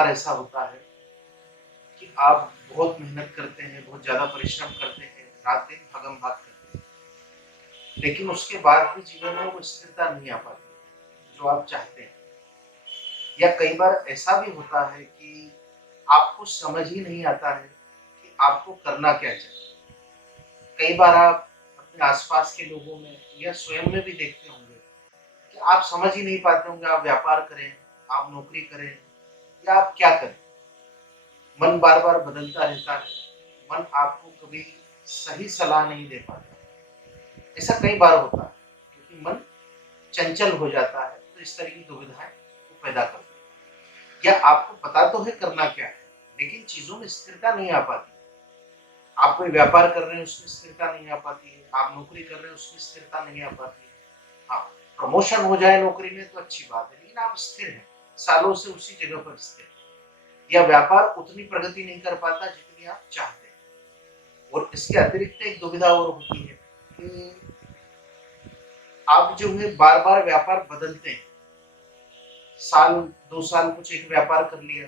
बार ऐसा होता है कि आप बहुत मेहनत करते हैं, बहुत ज़्यादा परिश्रम करते हैं, रात-दिन भागम-भाग करते हैं, लेकिन उसके बाद भी जीवन में वो स्थिरता नहीं आ पाती, जो आप चाहते हैं। या कई बार ऐसा भी होता है कि आपको समझ ही नहीं आता है कि आपको करना क्या चाहिए। कई बार आप अपने आस-पास के लोगों में या स्वयं में भी देखते होंगे कि आप समझ ही नहीं पाते होंगे, आप व्यापार करें, आप नौकरी करें या आप क्या करें। मन बार-बार बदलता रहता है, मन आपको कभी सही सलाह नहीं दे पाता। ऐसा कई बार होता है क्योंकि मन चंचल हो जाता है, तो इस तरह की दुविधाएँ वो पैदा करता है। या आपको पता तो है करना क्या है, लेकिन चीज़ों में स्थिरता नहीं आ पाती। आप कोई व्यापार कर रहे हैं, उसमें स्थिरता नहीं आ पाती है, आप नौकरी कर रहे हैं, उसमें स्थिरता नहीं आ पाती है। हाँ, प्रमोशन हो जाए नौकरी में तो अच्छी बात है, लेकिन आप स्थिर हैं, सालों से उसी जगह पर स्थिर हैं। या व्यापार उतनी प्रगति नहीं कर पाता जितनी आप चाहते हैं। और इसके अतिरिक्त एक दुविधा और होती है कि आप जो है बार-बार व्यापार बदलते हैं। साल 2 साल कुछ एक व्यापार कर लिया,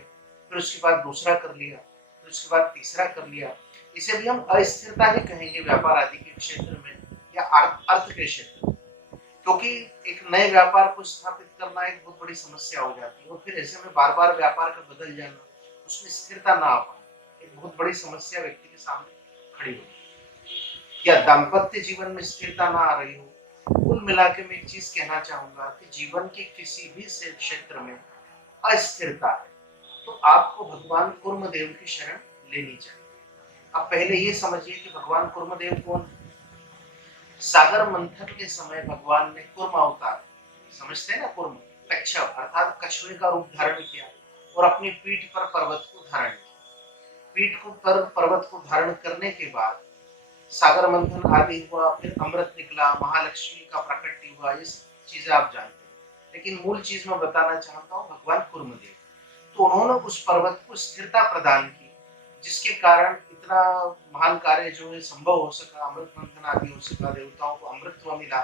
फिर उसके बाद दूसरा कर लिया, फिर उसके बाद तीसरा कर लिया। इसे भी हम अस्थिरता ही कहेंगे व्यापार आदि के क्षेत्र में या अर्थ के क्षेत्र में। क्योंकि एक नए व्यापार को स्थापित करना एक बहुत बड़ी समस्या हो जाती है और फिर ऐसे में बार-बार व्यापार का बदल जाना, उसमें स्थिरता ना आ पाना, एक बहुत बड़ी समस्या व्यक्ति के सामने खड़ी होती है। या दाम्पत्य जीवन में स्थिरता ना आ रही हो, कुल मिला के मैं एक चीज कहना चाहूंगा कि जीवन के किसी भी क्षेत्र में अस्थिरता है तो आपको भगवान कुर्मदेव की शरण लेनी चाहिए। अब पहले ये समझिए कि भगवान कुर्मदेव कौन है। सागर मंथन के समय भगवान ने कुर्म अवतार, समझते हैं ना, कुर्म कच्छप अर्थात कछुए का रूप धारण किया और अपनी पीठ पर पर्वत को धारण किया। पीठ को पर पर्वत को धारण करने के बाद सागर मंथन आदि हुआ, फिर अमृत निकला, महालक्ष्मी का प्रकट हुआ, ये चीजें आप जानते हैं। लेकिन मूल चीज मैं बताना चाहता हूँ भगवान कुर्मदेव, तो उन्होंने उस पर्वत को स्थिरता प्रदान की, जिसके कारण इतना महान कार्य जो है संभव हो सका, अमृत मंथन आदि हो सका, देवताओं को अमृतत्व मिला,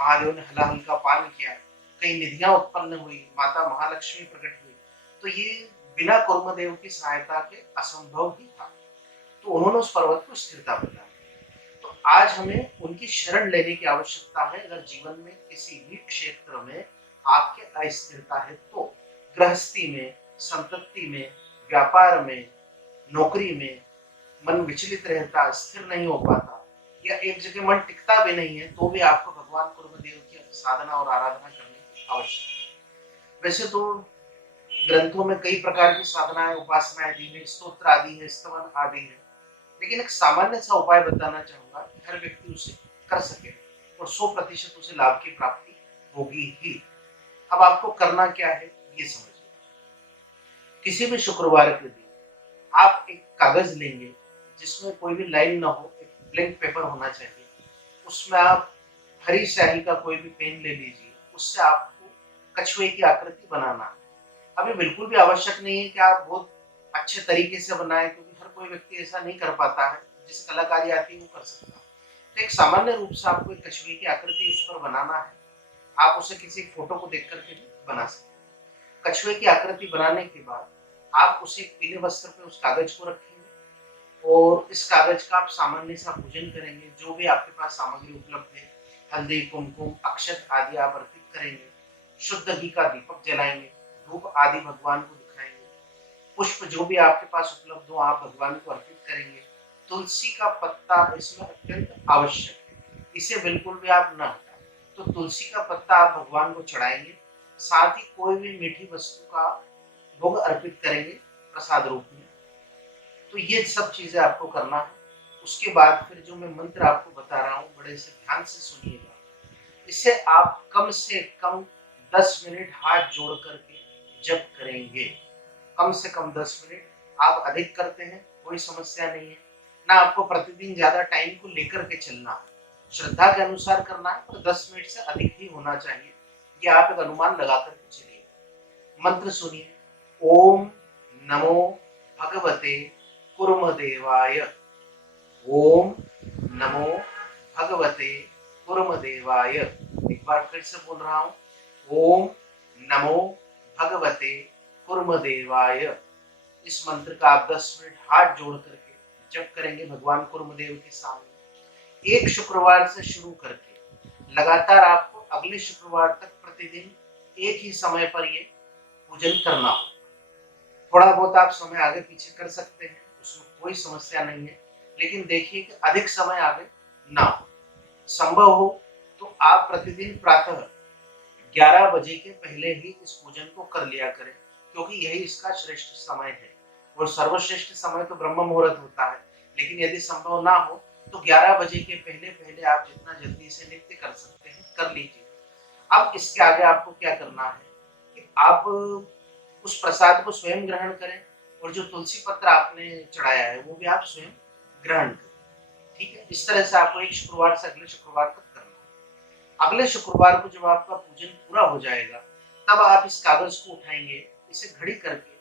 महादेव ने हलाहल का पान किया, कई निधियां उत्पन्न हुई, माता महालक्ष्मी प्रकट हुई। तो ये बिना कुर्मदेव की सहायता के असंभव ही था। तो उन्होंने उस पर्वत को स्थिरता प्रदान की। तो आज हमें उनकी शरण लेने की आवश्यकता है। अगर जीवन में किसी भी क्षेत्र में आपके अस्थिरता है तो गृहस्थी में, संपत्ति में, व्यापार में, नौकरी में मन विचलित रहता, स्थिर नहीं हो पाता या एक जगह मन टिकता भी नहीं है, तो भी आपको भगवान कुर्मदेव की साधना और आराधना करने की आवश्यकता है। वैसे तो ग्रंथों में कई प्रकार की साधनाएं, उपासनाएं दी है, स्तोत्र आदि है, स्तवन आदि है, लेकिन एक सामान्य सा उपाय बताना चाहूंगा कि हर व्यक्ति उसे कर सके और 100% उसे लाभ की प्राप्ति होगी ही। अब आपको करना क्या है ये समझिए। किसी भी शुक्रवार के दिन आप एक कागज लेंगे जिसमें कोई भी लाइन ना हो, एक ब्लैंक पेपर होना चाहिए। उसमें आप हरी स्याही का कोई भी पेन ले लीजिए, उससे आपको कछुए की आकृति बनाना है। अभी बिल्कुल भी आवश्यक नहीं है कि आप बहुत अच्छे तरीके से बनाएं, क्योंकि हर कोई व्यक्ति ऐसा नहीं कर पाता है। जिसे कलाकारी आती है वो कर सकता है। तो एक सामान्य रूप से आपको एक कछुए की आकृति उस पर बनाना है। आप उसे किसी फोटो को देख करके भी बना सकते हैं। कछुए की आकृति बनाने के बाद आप उसे पीले वस्त्र पे उस कागज को रखेंगे और इस कागज का आप सामान्य सा पूजन करेंगे। जो भी आपके पास सामग्री उपलब्ध है, हल्दी, कुमकुम, अक्षत आदि आप अर्पित करेंगे। शुद्ध घी का दीपक जलाएंगे, धूप आदि भगवान को दिखाएंगे। पुष्प जो भी आपके पास उपलब्ध हो आप भगवान को अर्पित करेंगे। तुलसी का पत्ता इसमें अत्यंत आवश्यक है, इसे बिल्कुल भी आप न हटाएं। तो तुलसी का पत्ता आप भगवान को चढ़ाएंगे। साथ ही कोई भी मीठी वस्तु का भोग अर्पित करेंगे प्रसाद रूप में। तो ये सब चीजें आपको करना है। उसके बाद फिर जो मैं मंत्र आपको बता रहा हूँ, बड़े से ध्यान से सुनिएगा। इसे आप कम से कम 10 मिनट हाथ जोड़ करके जप करेंगे। कम से कम 10 मिनट। आप अधिक करते हैं कोई समस्या नहीं है, ना आपको प्रतिदिन ज्यादा टाइम को लेकर के चलना है। श्रद्धा के अनुसार करना है, पर 10 मिनट से अधिक ही होना चाहिए। ये आप एक अनुमान लगा करके चलिए। मंत्र सुनिए। ओम नमो भगवते कुर्मदेवाय। ओम नमो भगवते कुर्मदेवाय। एक बार फिर से बोल रहा हूँ। ओम नमो भगवते कुर्मदेवाय, इस मंत्र का आप 10 मिनट हाथ जोड़ करके जप करेंगे भगवान कुर्मदेव के सामने। एक शुक्रवार से शुरू करके लगातार आपको अगले शुक्रवार तक प्रतिदिन एक ही समय पर ये पूजन करना हो। थोड़ा बहुत आप समय आगे पीछे कर सकते हैं, उसमें कोई समस्या नहीं है, लेकिन देखिए कि अधिक समय आगे ना हो। संभव हो तो आप प्रतिदिन प्रातः 11 बजे के पहले ही इस पूजन को कर लिया करें, क्योंकि यही इसका श्रेष्ठ समय है। और सर्वश्रेष्ठ समय तो ब्रह्म मुहूर्त होता है, लेकिन यदि संभव ना हो तो 11 बजे के पहले पहले आप जितना जल्दी से नित्य कर सकते हैं कर लीजिए। अब इसके आगे आपको क्या करना है कि आप उस प्रसाद को स्वयं ग्रहण करें, और जो तुलसी पत्र आपने चढ़ाया है वो भी आप स्वयं ग्रहण करें। ठीक है, इस तरह से आपको एक शुक्रवार से अगले शुक्रवार तक करना है। अगले शुक्रवार को जब आपका पूजन पूरा हो जाएगा, तब आप इस कागज को उठाएंगे, इसे घड़ी करके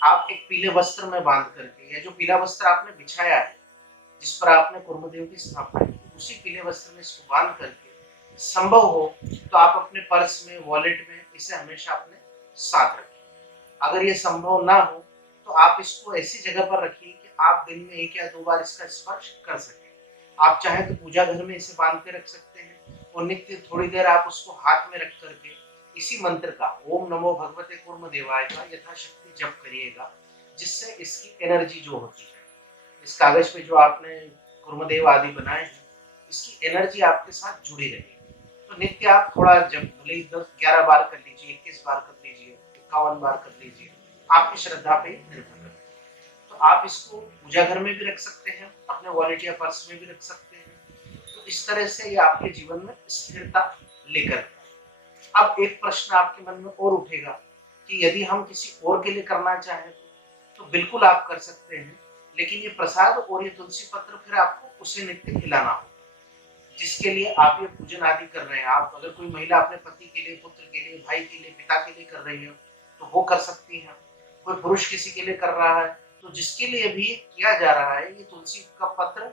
आप एक पीले वस्त्र में बांध करके, या जो पीला वस्त्र आपने बिछाया है जिस पर आपने कुर्मदेव की स्थापना की, उसी पीले वस्त्र में इसको बांध करके संभव हो तो आप अपने पर्स में, वॉलेट में इसे हमेशा अपने साथ रखें। अगर ये संभव ना हो तो आप इसको ऐसी जगह पर रखिए कि आप दिन में 1 या 2 बार इसका स्पर्श कर सकें। आप चाहें तो पूजा घर में इसे बांध के रख सकते हैं, और नित्य थोड़ी देर आप उसको हाथ में रख करके इसी मंत्र का ओम नमो भगवते कुर्मदेवाय का यथाशक्ति जप करिएगा, जिससे इसकी एनर्जी जो होती है, इस कागज पे जो आपने कुर्मदेव आदि बनाए हैं, इसकी एनर्जी आपके साथ जुड़ी रहेगी। तो नित्य आप थोड़ा जब भले ही 10-11 बार कर लीजिए, 21 बार कर लीजिए, 51 बार कर लीजिए, आपकी श्रद्धा पे निर्भर करता है। तो आप इसको पूजा घर में भी रख सकते हैं, अपने वॉलेट या पर्स में भी रख सकते हैं। तो इस तरह से ये आपके जीवन में स्थिरता लेकर। अब एक प्रश्न आपके मन में और उठेगा कि यदि हम किसी और के लिए करना चाहें तो बिल्कुल आप कर सकते हैं, लेकिन ये प्रसाद और ये तुलसी पत्र फिर आपको उसे नित्य खिलाना होगा जिसके लिए आप ये पूजन आदि कर रहे हैं। आप अगर कोई महिला अपने पति के लिए, पुत्र के लिए, भाई के लिए, पिता के लिए कर रही है तो वो कर सकती है। कोई पुरुष किसी के लिए कर रहा है तो जिसके लिए भी किया जा रहा है ये तुलसी का पत्र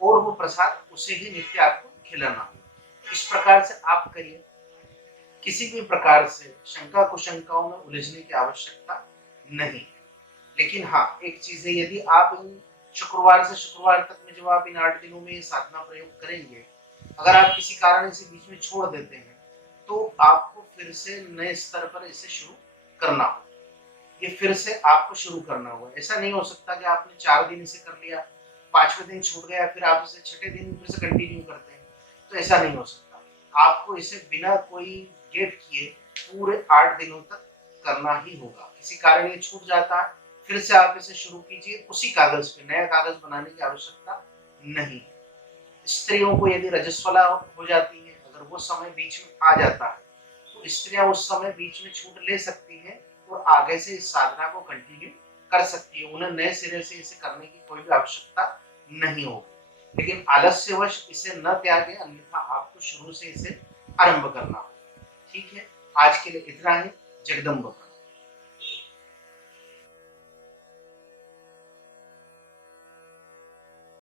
और वो प्रसाद उसे ही नित्य आपको खिलाना होगा। इस प्रकार से आप करिए, किसी भी प्रकार से शंका कुशंकाओं में उलझने की आवश्यकता नहीं है। लेकिन हाँ, एक चीज है, यदि आप इन शुक्रवार से शुक्रवार तक में जब आप इन 8 दिनों में ये साधना प्रयोग करेंगे, अगर आप किसी कारण इसे बीच में छोड़ देते हैं तो आपको फिर से नए स्तर पर इसे शुरू करना होगा। ये फिर से आपको शुरू करना होगा। ऐसा नहीं हो सकता कि आपने 4 दिन इसे कर लिया, 5वें दिन छूट गया, फिर आप इसे 6ठे दिन फिर से कंटिन्यू करते हैं, तो ऐसा नहीं हो सकता। आपको इसे बिना कोई गैप किए पूरे 8 दिनों तक करना ही होगा। किसी कारण ये छूट जाता है, फिर से आप इसे शुरू कीजिए उसी कागज पे, नया कागज बनाने की आवश्यकता नहीं है। स्त्रियों को यदि रजस्वला हो जाती है, अगर वो समय बीच में आ जाता है तो स्त्रियां उस समय बीच में छूट ले सकती हैं और आगे से इस साधना को कंटिन्यू कर सकती है। उन्हें नए सिरे से इसे करने की कोई भी आवश्यकता नहीं होगी। लेकिन आलस्यवश इसे न त्यागे, अन्यथा आपको शुरू से इसे आरंभ करना होगा। ठीक है, आज के लिए इतना ही। जगदम्ब।